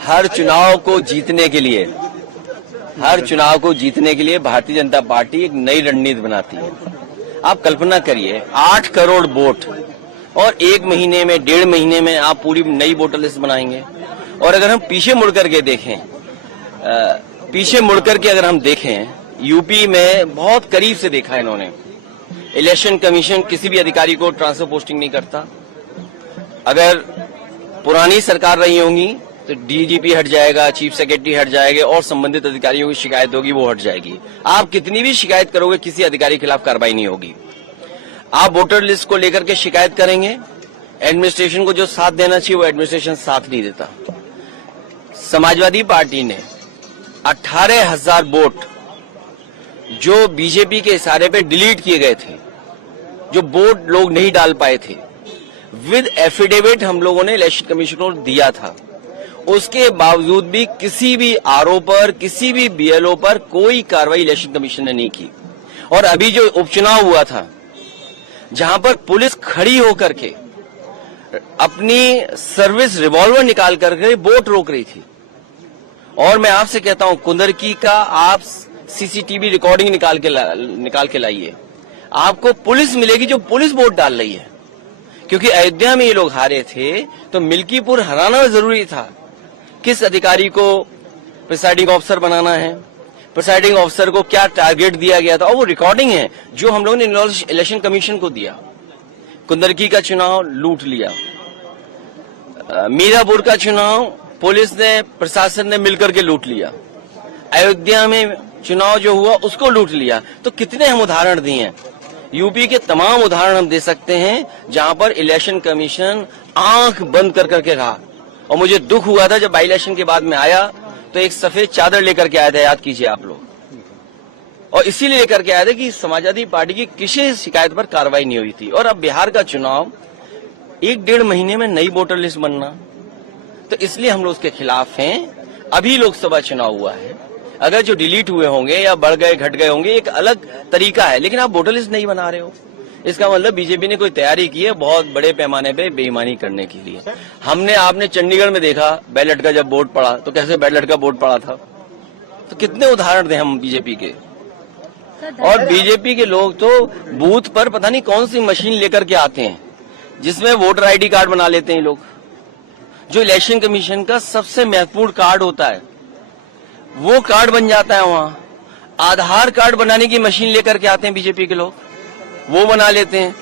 हर चुनाव को जीतने के लिए भारतीय जनता पार्टी एक नई रणनीति बनाती है। आप कल्पना करिए 8 करोड़ वोट और 1 महीने में 1.5 महीने में आप पूरी नई वोटर लिस्ट बनाएंगे। और अगर हम पीछे मुड़कर के अगर हम देखें यूपी में बहुत करीब से देखा है इन्होंने। इलेक्शन कमीशन किसी भी अधिकारी को ट्रांसफर पोस्टिंग नहीं करता। अगर पुरानी सरकार रही होंगी तो डीजीपी हट जाएगा, चीफ सेक्रेटरी हट जाएंगे और संबंधित अधिकारियों की शिकायत होगी वो हट जाएगी। आप कितनी भी शिकायत करोगे किसी अधिकारी के खिलाफ कार्रवाई नहीं होगी। आप वोटर लिस्ट को लेकर के शिकायत करेंगे, एडमिनिस्ट्रेशन को जो साथ देना चाहिए वो एडमिनिस्ट्रेशन साथ नहीं देता। समाजवादी पार्टी ने 18,000 वोट जो बीजेपी के इशारे पे डिलीट किए गए थे, जो वोट लोग नहीं डाल पाए थे, विद एफिडेविट हम लोगों ने इलेक्शन कमीशन को दिया था। उसके बावजूद भी किसी भी आरओ पर, किसी भी बीएलओ पर कोई कार्रवाई इलेक्शन कमीशन ने नहीं की। और अभी जो उपचुनाव हुआ था जहां पर पुलिस खड़ी होकर के अपनी सर्विस रिवॉल्वर निकाल करके वोट रोक रही थी। और मैं आपसे कहता हूं कुंदरकी का आप सीसीटीवी रिकॉर्डिंग निकाल के लाइए, आपको पुलिस मिलेगी जो पुलिस वोट डाल रही है। क्योंकि अयोध्या में ये लोग हारे थे तो मिल्कीपुर हराना जरूरी था। किस अधिकारी को प्रिसाइडिंग ऑफिसर बनाना है, प्रिसाइडिंग ऑफिसर को क्या टारगेट दिया गया था, और वो रिकॉर्डिंग है जो हम लोगों ने इलेक्शन कमीशन को दिया। कुंदरकी का चुनाव लूट लिया, मीरापुर का चुनाव पुलिस ने, प्रशासन ने मिलकर के लूट लिया, अयोध्या में चुनाव जो हुआ उसको लूट लिया। तो कितने हम उदाहरण दिए हैं, यूपी के तमाम उदाहरण हम दे सकते हैं जहां पर इलेक्शन कमीशन आंख बंद कर करके रहा। और मुझे दुख हुआ था जब बाई इलेक्शन के बाद में आया तो एक सफेद चादर लेकर के आया था, याद कीजिए आप लोग। और इसीलिए लेकर के आया था कि समाजवादी पार्टी की किसी शिकायत पर कार्रवाई नहीं हुई थी। और अब बिहार का चुनाव 1-1.5 महीने में नई वोटर लिस्ट बनना, तो इसलिए हम लोग उसके खिलाफ हैं। अभी लोकसभा चुनाव हुआ है, अगर जो डिलीट हुए होंगे या बढ़ गए घट गए होंगे एक अलग तरीका है, लेकिन आप वोटर लिस्ट नहीं बना रहे हो। इसका मतलब बीजेपी ने कोई तैयारी की है बहुत बड़े पैमाने पे बेईमानी करने के लिए। आपने चंडीगढ़ में देखा बैलेट का जब वोट पड़ा तो कैसे बैलेट का वोट पड़ा था। तो कितने उदाहरण दें हम बीजेपी के। और बीजेपी के लोग तो बूथ पर पता नहीं कौन सी मशीन लेकर के आते हैं जिसमें वोटर आईडी कार्ड बना लेते हैं लोग। जो इलेक्शन कमीशन का सबसे महत्वपूर्ण कार्ड होता है वो कार्ड बन जाता है वहां। आधार कार्ड बनाने की मशीन लेकर के आते हैं बीजेपी के लोग, वो बना लेते हैं।